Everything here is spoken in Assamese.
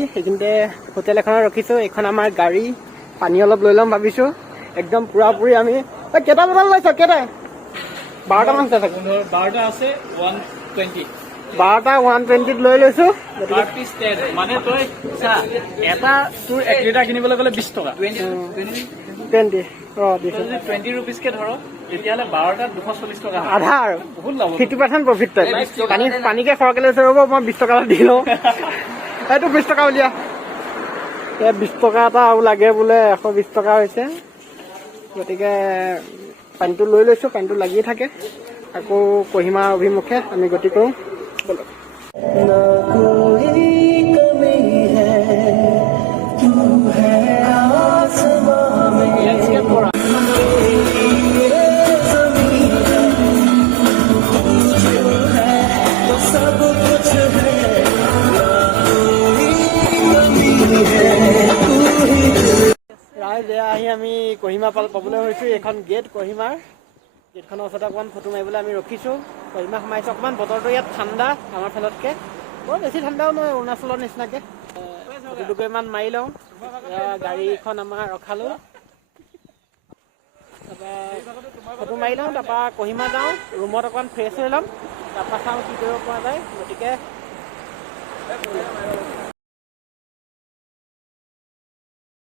সেইখিনিতে হোটেল এখনত ৰখিছোঁ। এইখন আমাৰ গাড়ী। পানী অলপ লৈ ল'ম ভাবিছোঁ। একদম পুৰাপুৰি আমি কেইটা বটল লৈছ? কেইটা? 12টামান আছে চাগে। 12টা আছে 120 12টা 120ত লৈ লৈছোঁ। পাৰ পিস 10 মানে তই চা এটা তোৰ 1 লিটাৰ কিনিবলৈ গ'লে 20 টকা 20 দিছোঁ। 20 rupees কে ধৰ তেতিয়াহ'লে 12টাত 240 টকা আধা আৰু বহুত লাভ 50% প্ৰফিট তই। পানীকে সৰহকৈ লৈছে ৰ'ব মই 20 টকা এটা দি লওঁ। এইটো 20 টকা উলিয়া। 20 টকা এটা আৰু লাগে বোলে। 120 টকা হৈছে। গতিকে পানীটো লৈ লৈছোঁ। পানীটো লাগিয়ে থাকে। আকৌ কহিমা অভিমুখে আমি গতি কৰোঁ। ৰাইজ আহি আমি কহিমা পাবলৈ হৈছোঁ। এইখন গেট কহিমাৰ। গেটখনৰ ওচৰতে অকণমান ফটো মাৰিবলৈ আমি ৰখিছোঁ। কহিমা সোমাইছোঁ। অকণমান বতৰটো ইয়াত ঠাণ্ডা আমাৰ ফালতকৈ। বৰ বেছি ঠাণ্ডাও নহয়, অৰুণাচলৰ নিচিনাকৈ। ফটো দুকপিমান মাৰি লওঁ। গাড়ীখন আমাৰ ৰখালোঁ। তাৰপৰা ফটো মাৰি লওঁ। তাৰপৰা কহিমা যাওঁ। ৰুমত অকণমান ফ্ৰেছ হৈ ল'ম। তাৰপৰা চাওঁ কি কৰিব পৰা যায়। গতিকে